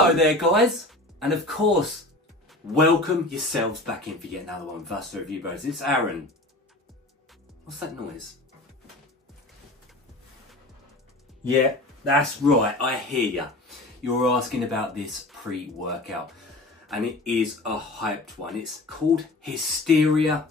Hello there guys, and of course, welcome yourselves back in for yet another one with us, the Review Bros. It's Aaron. What's that noise? Yeah, that's right, I hear ya. You're asking about this pre-workout, and it is a hyped one. It's called HYSTERIA,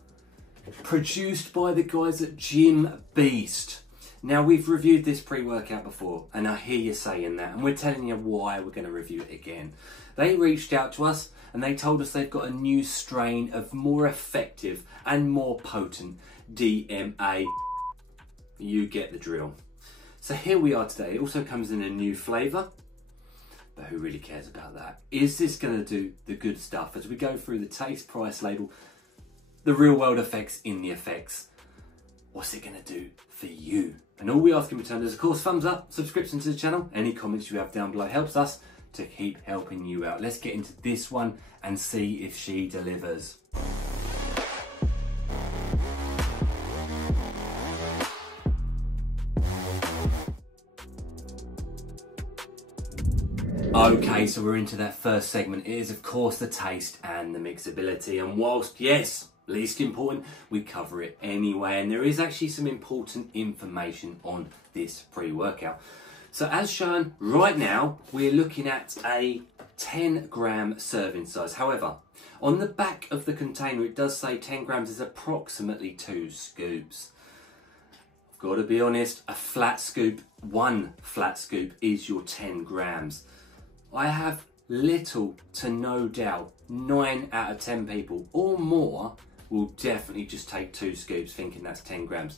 produced by the guys at Gym Beast. Now, we've reviewed this pre-workout before, and I hear you saying that, and we're telling you why we're going to review it again. They reached out to us, and they told us they've got a new strain of more effective and more potent DMA. You get the drill. So here we are today. It also comes in a new flavour, but who really cares about that? Is this going to do the good stuff as we go through the taste, price, label, the real world effects in the effects? What's it going to do for you? And all we ask in return is, of course, thumbs up, subscription to the channel. Any comments you have down below helps us to keep helping you out. Let's get into this one and see if she delivers. Okay, so we're into that first segment. It is, of course, the taste and the mixability. And whilst, yes, least important, we cover it anyway, and there is actually some important information on this pre-workout. So as shown right now, we're looking at a 10-gram serving size. However, on the back of the container it does say 10 grams is approximately 2 scoops. I've got to be honest, a flat scoop, one flat scoop is your 10 grams. I have little to no doubt 9 out of 10 people or more will definitely just take 2 scoops thinking that's 10 grams.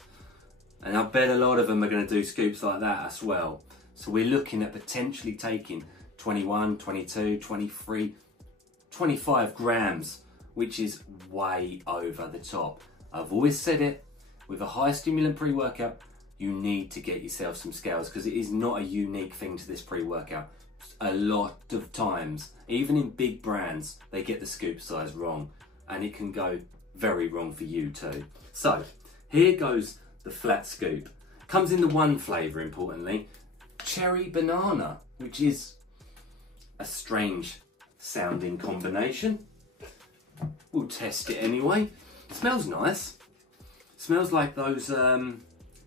And I bet a lot of them are going to do scoops like that as well. So we're looking at potentially taking 21, 22, 23, 25 grams, which is way over the top. I've always said it, with a high stimulant pre-workout, you need to get yourself some scales because it is not a unique thing to this pre-workout. A lot of times, even in big brands, they get the scoop size wrong, and it can go very wrong for you too. So here goes the flat scoop. Comes in the one flavour, importantly, cherry banana, which is a strange sounding combination. We'll test it anyway. It smells nice. It smells like those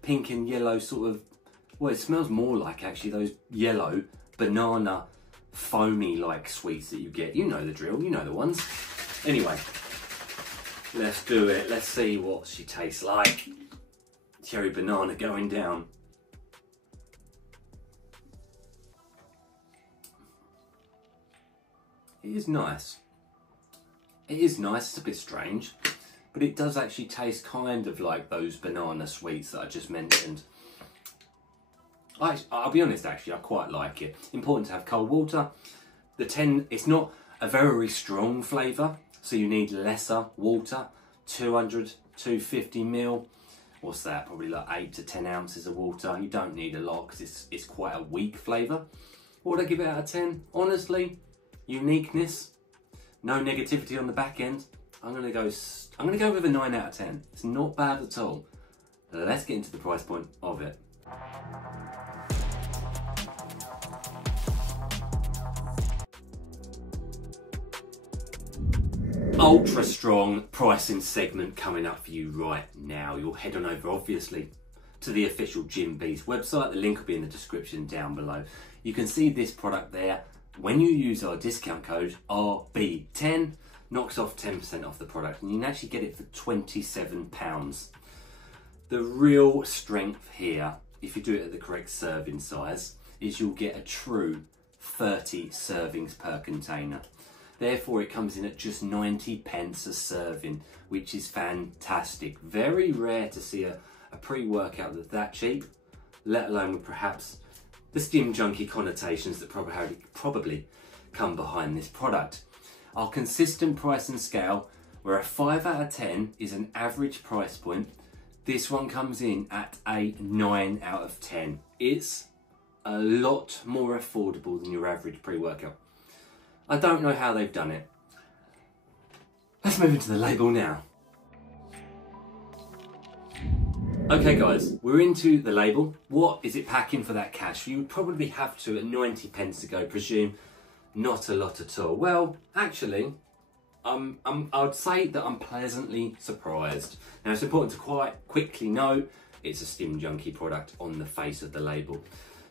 pink and yellow sort of, well, it smells more like actually those yellow banana foamy like sweets that you get. You know the drill, you know the ones. Anyway, let's do it. Let's see what she tastes like. Cherry banana going down. It is nice. It is nice. It's a bit strange, but it does actually taste kind of like those banana sweets that I just mentioned. I'll be honest, actually, I quite like it. Important to have cold water. The 10, it's not a very strong flavour, so you need lesser water. 200, 250 ml. What's that? Probably like 8 to 10 ounces of water. You don't need a lot because it's quite a weak flavour. What would I give it out of 10? Honestly, uniqueness, no negativity on the back end. I'm gonna go with a 9 out of 10. It's not bad at all. Let's get into the price point of it. Ultra strong pricing segment coming up for you right now. You'll head on over, obviously, to the official Gym Beast website. The link will be in the description down below. You can see this product there. When you use our discount code RB10, knocks off 10% off the product, and you can actually get it for £27. The real strength here, if you do it at the correct serving size, is you'll get a true 30 servings per container. Therefore, it comes in at just 90p a serving, which is fantastic. Very rare to see a pre-workout that's that cheap, let alone with perhaps the stim junkie connotations that probably come behind this product. Our consistent price and scale, where a 5 out of 10 is an average price point, this one comes in at a 9 out of 10. It's a lot more affordable than your average pre-workout. I don't know how they've done it. Let's move into the label now. Okay guys, we're into the label. What is it packing for that cash? You would probably have to, at 90p to go, presume Not a lot at all. Well, actually, I'd say that I'm pleasantly surprised. Now, it's important to quite quickly note it's a Stim Junkie product on the face of the label.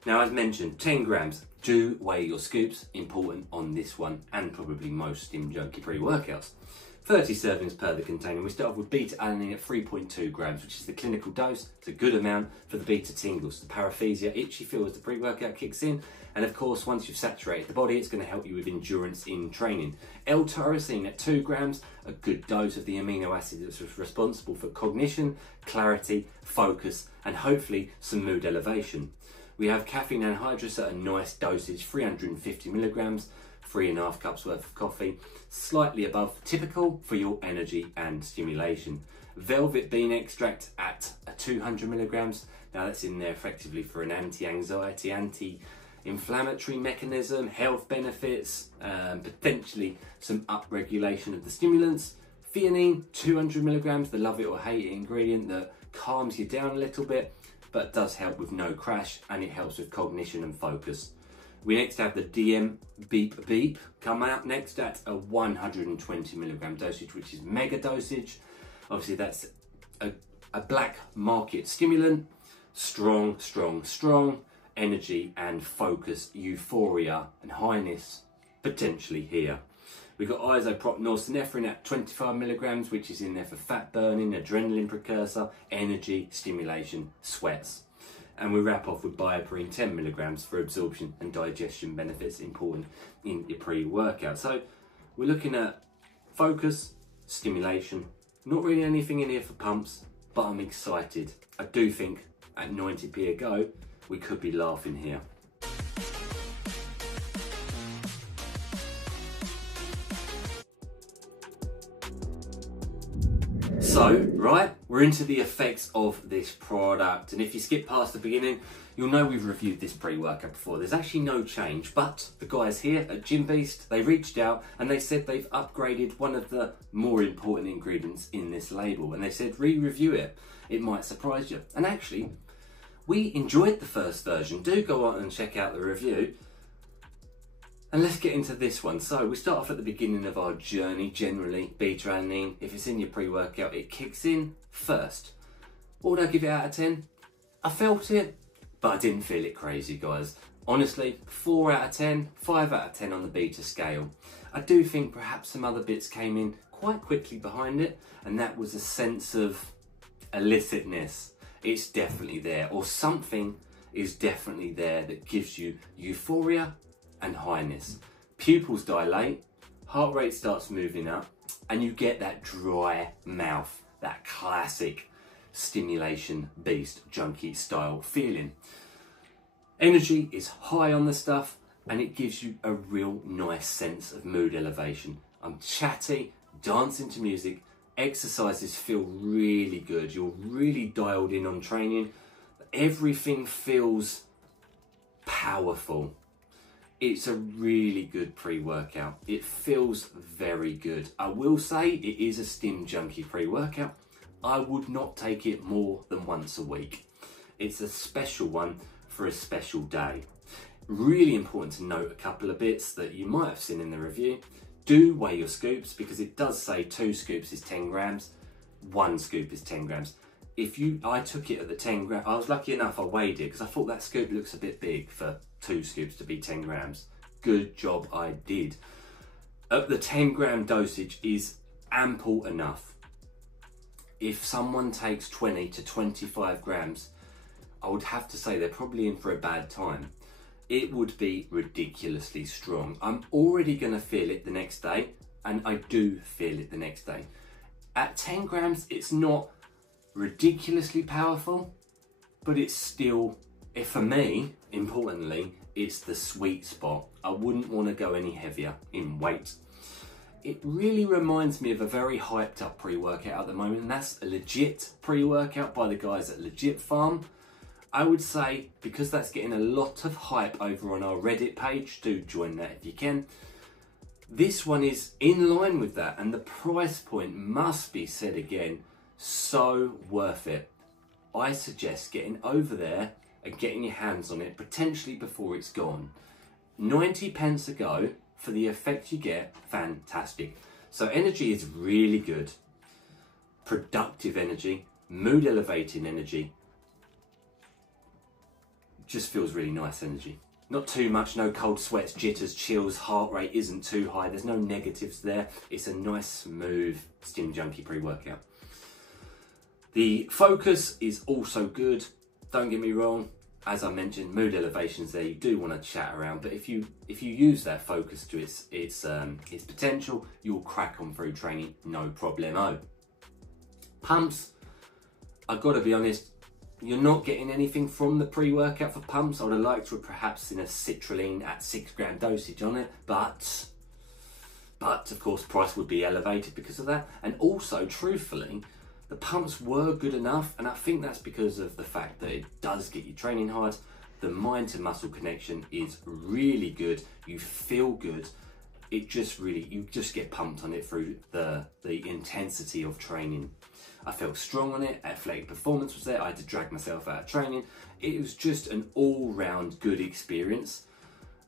Now, as mentioned, 10 grams. Do weigh your scoops, important on this one, and probably most Stim Junkie pre-workouts. 30 servings per the container. We start off with beta-alanine at 3.2 grams, which is the clinical dose. It's a good amount for the beta tingles, the paresthesia, itchy feel as the pre-workout kicks in. And of course, once you've saturated the body, it's going to help you with endurance in training. L-tyrosine at 2 grams, a good dose of the amino acid that's responsible for cognition, clarity, focus, and hopefully some mood elevation. We have caffeine anhydrous at a nice dosage, 350 milligrams, 3.5 cups worth of coffee, slightly above typical for your energy and stimulation. Velvet bean extract at 200 milligrams. Now that's in there effectively for an anti-anxiety, anti-inflammatory mechanism, health benefits, potentially some upregulation of the stimulants. Theanine, 200 milligrams, the love it or hate it ingredient that calms you down a little bit, but does help with no crash, and it helps with cognition and focus. We next have the DM Beep Beep come out next at a 120 milligram dosage, which is mega dosage. Obviously that's a black market stimulant, strong, energy and focus, euphoria and highness potentially here. We've got isopropanol at 25 milligrams, which is in there for fat burning, adrenaline precursor, energy, stimulation, sweats. And we wrap off with bioperine 10 milligrams for absorption and digestion benefits, important in your pre-workout. So we're looking at focus, stimulation, not really anything in here for pumps, but I'm excited. I do think at 90p a go, we could be laughing here. So, right, we're into the effects of this product. And if you skip past the beginning, you'll know we've reviewed this pre-workout before. There's actually no change, but the guys here at Gym Beast, they reached out and they said they've upgraded one of the more important ingredients in this label. And they said, re-review it. It might surprise you. And actually, we enjoyed the first version. Do go on and check out the review. And let's get into this one. So we start off at the beginning of our journey, generally, beta-alanine. If it's in your pre-workout, it kicks in first. What would I give it out of 10? I felt it, but I didn't feel it crazy, guys. Honestly, 4 out of 10, 5 out of 10 on the beta scale. I do think perhaps some other bits came in quite quickly behind it, and that was a sense of illicitness. It's definitely there, or something is definitely there that gives you euphoria and highness. Pupils dilate, heart rate starts moving up, and you get that dry mouth, that classic stimulation beast junkie style feeling. Energy is high on the stuff, and it gives you a real nice sense of mood elevation. I'm chatty, dancing to music, exercises feel really good. You're really dialed in on training. Everything feels powerful. It's a really good pre-workout. It feels very good. I will say it is a Stim Junkie pre-workout. I would not take it more than once a week. It's a special one for a special day. Really important to note a couple of bits that you might have seen in the review. Do weigh your scoops, because it does say 2 scoops is 10 grams, 1 scoop is 10 grams. I took it at the 10 grams. I was lucky enough I weighed it because I thought that scoop looks a bit big for 2 scoops to be 10 grams. Good job I did. At the 10 gram dosage is ample enough. If someone takes 20 to 25 grams, I would have to say they're probably in for a bad time. It would be ridiculously strong. I'm already going to feel it the next day, and I do feel it the next day. At 10 grams, it's not ridiculously powerful, but it's still, for me, importantly, it's the sweet spot. I wouldn't want to go any heavier in weight. It really reminds me of a very hyped up pre-workout at the moment, and that's a legit pre-workout by the guys at Legit Farm. I would say, because that's getting a lot of hype over on our Reddit page, do join that if you can. This one is in line with that, and the price point must be said again, so worth it. I suggest getting over there and getting your hands on it, potentially before it's gone. 90 pence a go for the effect you get, fantastic. So energy is really good. Productive energy, mood elevating energy. Just feels really nice energy. Not too much, no cold sweats, jitters, chills, heart rate isn't too high. There's no negatives there. It's a nice, smooth Stim Junkie pre-workout. The focus is also good. Don't get me wrong. As I mentioned, mood elevations there. You do want to chat around, but if you use that focus to its potential, you'll crack on through training, no problemo. Pumps, I've got to be honest, you're not getting anything from the pre-workout for pumps. I would have liked to have perhaps seen a citrulline at 6 gram dosage on it, but of course price would be elevated because of that. And also, truthfully, the pumps were good enough, and I think that's because of the fact that it does get you training hard. The mind to muscle connection is really good. You feel good. It just really, you just get pumped on it through the intensity of training. I felt strong on it, athletic performance was there, I had to drag myself out of training. It was just an all-round good experience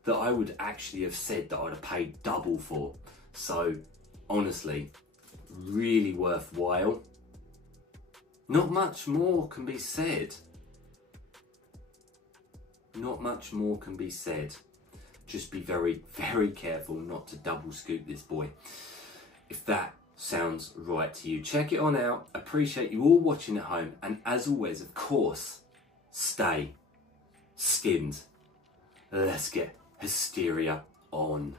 that I would actually have said that I'd have paid double for. So honestly, really worthwhile. Not much more can be said. Not much more can be said. Just be very, very careful not to double scoop this boy. If that sounds right to you, check it on out. Appreciate you all watching at home, and as always, of course, stay stimmed. Let's get hysteria on.